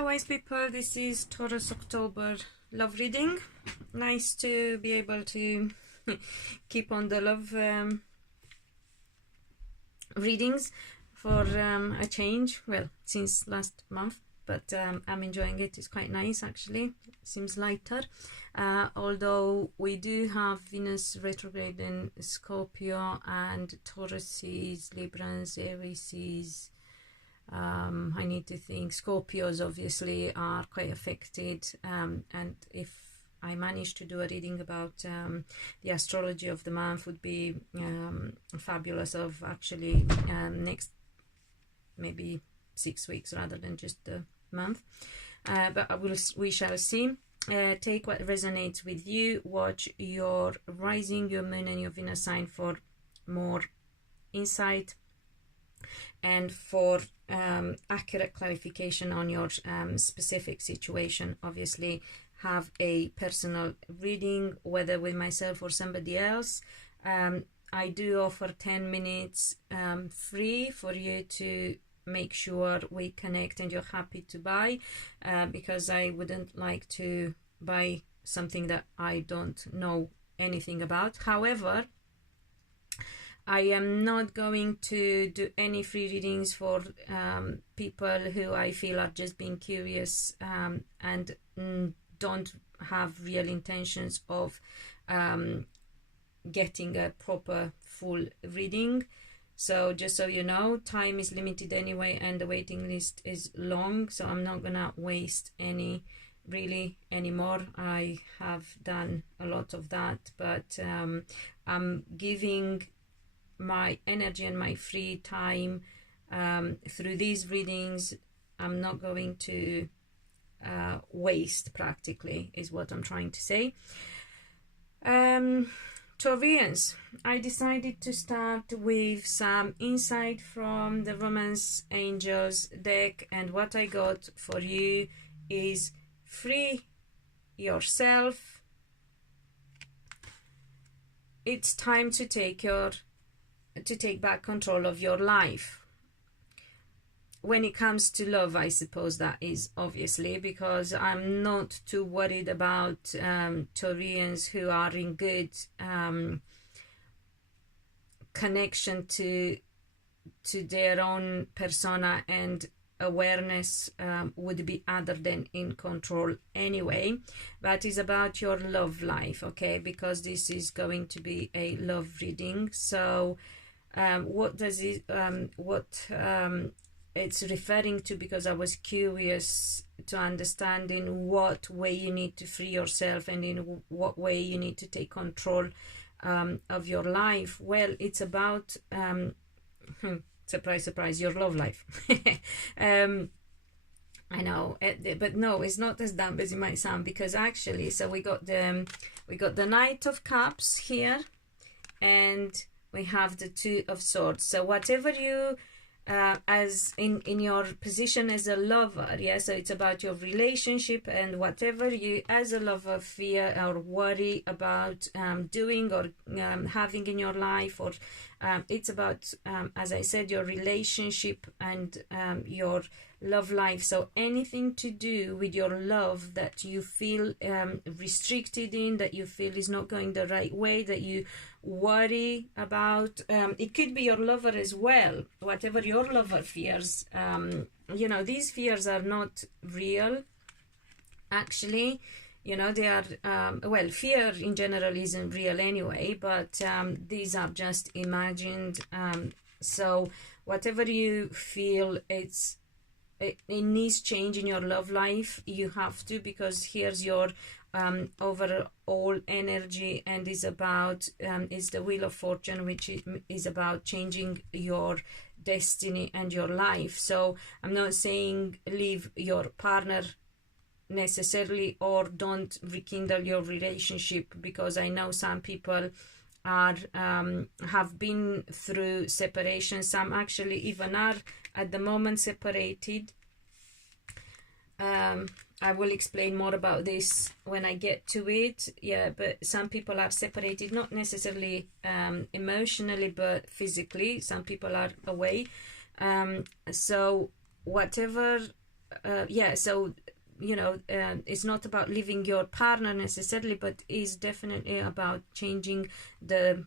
Hello wise people, this is Taurus October love reading. Nice to be able to keep on the love readings for a change, well, since last month, but I'm enjoying it. It's quite nice actually. Seems lighter, although we do have Venus retrograde in Scorpio and Tauruses, Librans, Aries. I need to think. Scorpios obviously are quite affected, and if I manage to do a reading about the astrology of the month, would be fabulous. Of actually next maybe 6 weeks rather than just the month, but we shall see. Take what resonates with you. Watch your rising, your moon and your Venus sign for more insight and for accurate clarification on your specific situation. Obviously have a personal reading, whether with myself or somebody else. I do offer 10 minutes free for you to make sure we connect and you're happy to buy, because I wouldn't like to buy something that I don't know anything about. However, I am not going to do any free readings for people who I feel are just being curious and don't have real intentions of getting a proper full reading. So just so you know, time is limited anyway and the waiting list is long, so I'm not gonna waste any anymore. I have done a lot of that, but I'm giving my energy and my free time through these readings. I'm not going to waste, practically, is what I'm trying to say. Taurians, I decided to start with some insight from the Romance Angels deck, and what I got for you is free yourself. It's time to take back control of your life. When it comes to love, I suppose that is, obviously, because I'm not too worried about Taurians who are in good connection to their own persona, and awareness would be other than in control anyway. But it's about your love life, okay, because this is going to be a love reading. So what does it it's referring to, because I was curious to understand in what way you need to free yourself and in what way you need to take control of your life. Well, it's about surprise surprise, your love life. I know, but no, it's not as dumb as it might sound, because actually, so we got the Knight of Cups here, and we have the Two of Swords. So whatever you as in your position as a lover, yeah, so it's about your relationship, and whatever you as a lover fear or worry about doing or having in your life, or it's about as I said, your relationship and your love life. So anything to do with your love that you feel restricted in, that you feel is not going the right way, that you worry about, it could be your lover as well. Whatever your lover fears, you know, these fears are not real actually. You know, they are well, fear in general isn't real anyway, but these are just imagined. So whatever you feel it needs change in your love life, you have to, because here's your overall energy, and is about is the Wheel of Fortune, which is about changing your destiny and your life. So I'm not saying leave your partner necessarily, or don't rekindle your relationship, because I know some people are have been through separation. Some actually even are at the moment separated. I will explain more about this when I get to it. Yeah, but some people are separated, not necessarily emotionally, but physically. Some people are away. So whatever yeah, so it's not about leaving your partner necessarily, but is definitely about changing the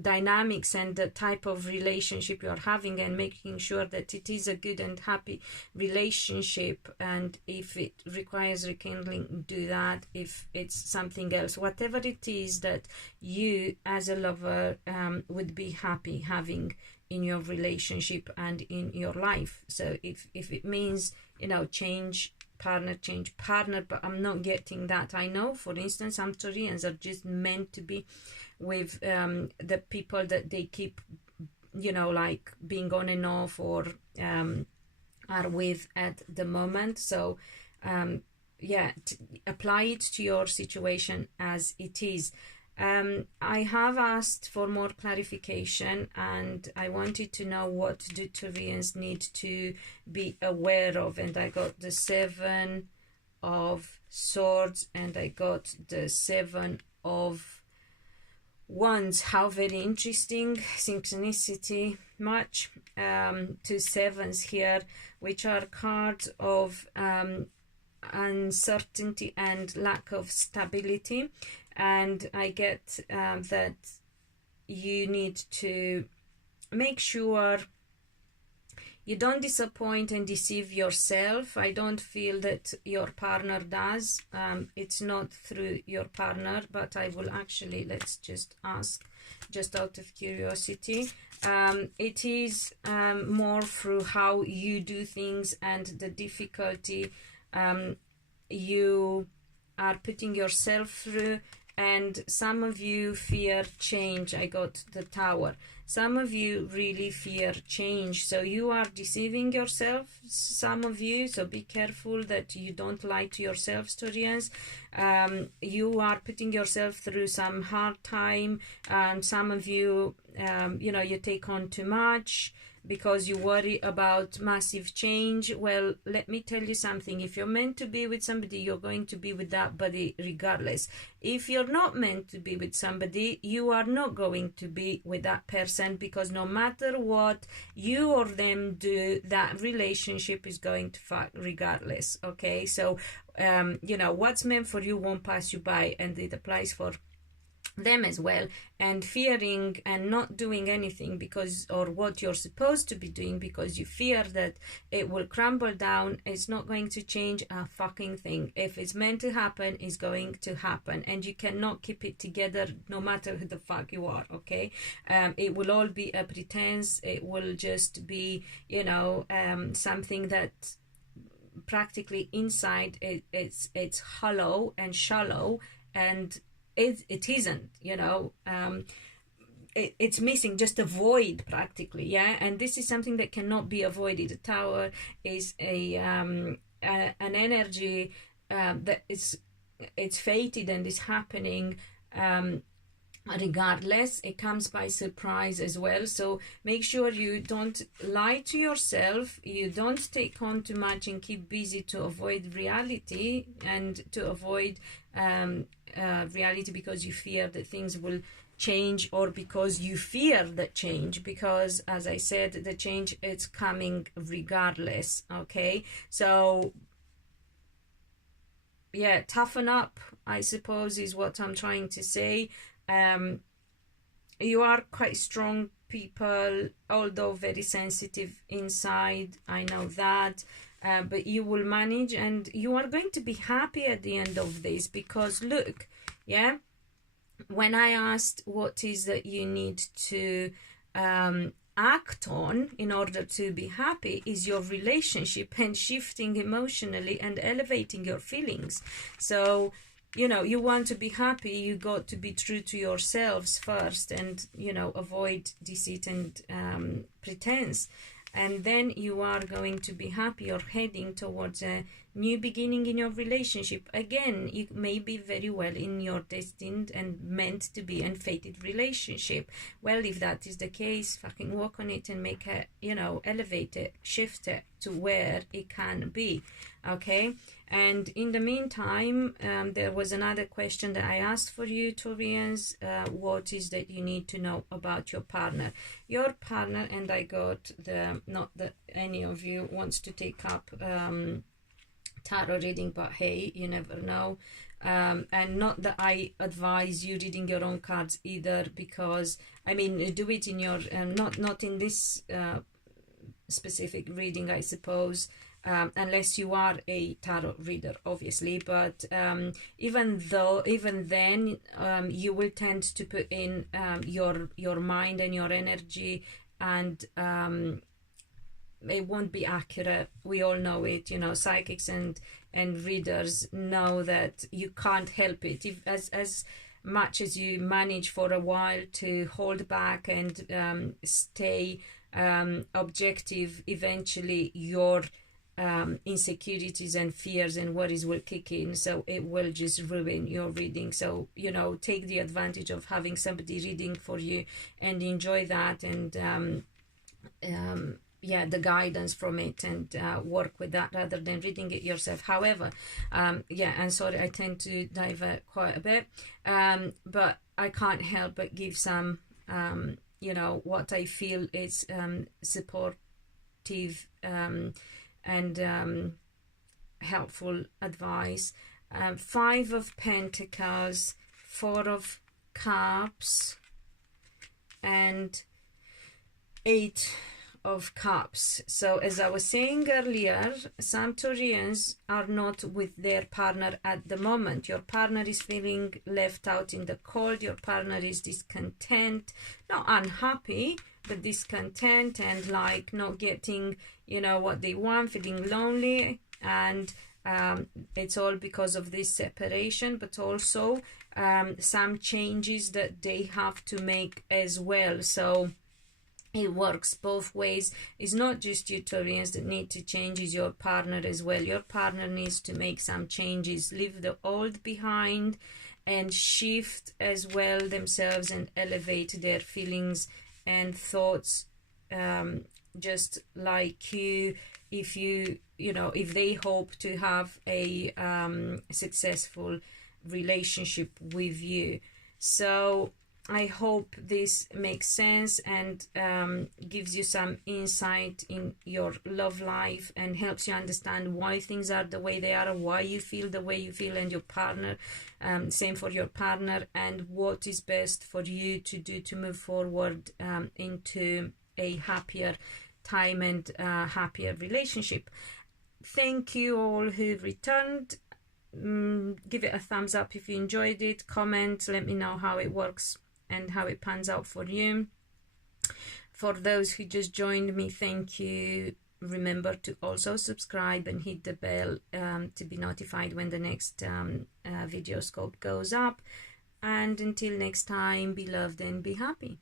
dynamics and the type of relationship you're having, and making sure that it is a good and happy relationship. And if it requires rekindling, do that. If it's something else, whatever it is that you as a lover would be happy having in your relationship and in your life. So if it means change partner, but I'm not getting that. I know, for instance, some Taurians are just meant to be with the people that they keep like being on and off, or are with at the moment. So yeah, apply it to your situation as it is. I have asked for more clarification, and I wanted to know what do Taurians need to be aware of, and I got the 7 of Swords and I got the 7 of Wands. How very interesting, synchronicity, much. 2 sevens here, which are cards of uncertainty and lack of stability. And I get that you need to make sure you don't disappoint and deceive yourself. I don't feel that your partner does. It's not through your partner, but I will actually, let's just ask, just out of curiosity. It is more through how you do things and the difficulty you are putting yourself through. And some of you fear change. I got the Tower. Some of you really fear change. So you are deceiving yourself, some of you. So be careful that you don't lie to yourself, Taurians. You are putting yourself through some hard time. Some of you, you take on too much because you worry about massive change. Well, let me tell you something. If you're meant to be with somebody, you're going to be with that body regardless. If you're not meant to be with somebody, you are not going to be with that person, because no matter what you or them do, that relationship is going to fuck regardless. Okay, so what's meant for you won't pass you by, and it applies for them as well. And fearing and not doing anything because, or what you're supposed to be doing because you fear that it will crumble down, it's not going to change a fucking thing. If it's meant to happen, it's going to happen, and you cannot keep it together no matter who the fuck you are. Okay, it will all be a pretense. It will just be something that practically inside it's hollow and shallow, and it isn't, it's missing just a void practically. Yeah, and this is something that cannot be avoided. The Tower is an energy that it's fated and is happening regardless. It comes by surprise as well. So make sure you don't lie to yourself, you don't take on too much and keep busy to avoid reality, and to avoid reality because you fear that things will change, or because you fear that change, because as I said, the change is coming regardless. Okay, so yeah, toughen up, I suppose, is what I'm trying to say. You are quite strong people, although very sensitive inside, I know that. But you will manage, and you are going to be happy at the end of this, because look, yeah, when I asked what is that you need to act on in order to be happy, is your relationship and shifting emotionally and elevating your feelings. So you want to be happy, you got to be true to yourselves first, and avoid deceit and pretense. And then you are going to be happy. You're heading towards a new beginning in your relationship. Again, you may be very well in your destined and meant to be and fated relationship. Well, if that is the case, fucking work on it and make it, elevate it, shift it. to where it can be. Okay, and in the meantime, there was another question that I asked for you, Taurians. What is that you need to know about your partner? Your partner, and I got the, not that any of you wants to take up tarot reading, but hey, you never know. And not that I advise you reading your own cards either, because I mean, do it in your not in this specific reading, I suppose, unless you are a tarot reader, obviously. But even then, you will tend to put in your mind and your energy, and it won't be accurate. We all know it, you know, psychics and readers know that you can't help it. If as much as you manage for a while to hold back and stay objective, eventually your insecurities and fears and worries will kick in, so it will just ruin your reading. So, you know, take the advantage of having somebody reading for you and enjoy that, and yeah, the guidance from it, and work with that rather than reading it yourself. However, yeah, and sorry, I tend to divert quite a bit, but I can't help but give some you know, what I feel is supportive and helpful advice. 5 of Pentacles, 4 of Cups, and 8 of Cups. So as I was saying earlier, some Taurians are not with their partner at the moment. Your partner is feeling left out in the cold. Your partner is discontent, not unhappy, but discontent, and like not getting, you know, what they want, feeling lonely, and it's all because of this separation, but also some changes that they have to make as well. So it works both ways. It's not just you Taurians that need to change, it's your partner as well. Your partner needs to make some changes, leave the old behind, and shift as well themselves and elevate their feelings and thoughts, just like you. If you know, if they hope to have a successful relationship with you. So I hope this makes sense and gives you some insight in your love life and helps you understand why things are the way they are, why you feel the way you feel, and your partner, same for your partner, and what is best for you to do to move forward into a happier time and happier relationship. Thank you all who returned. Give it a thumbs up if you enjoyed it. Comment, let me know how it works and how it pans out for you. For those who just joined me, thank you. Remember to also subscribe and hit the bell to be notified when the next video scope goes up. And until next time, be loved and be happy.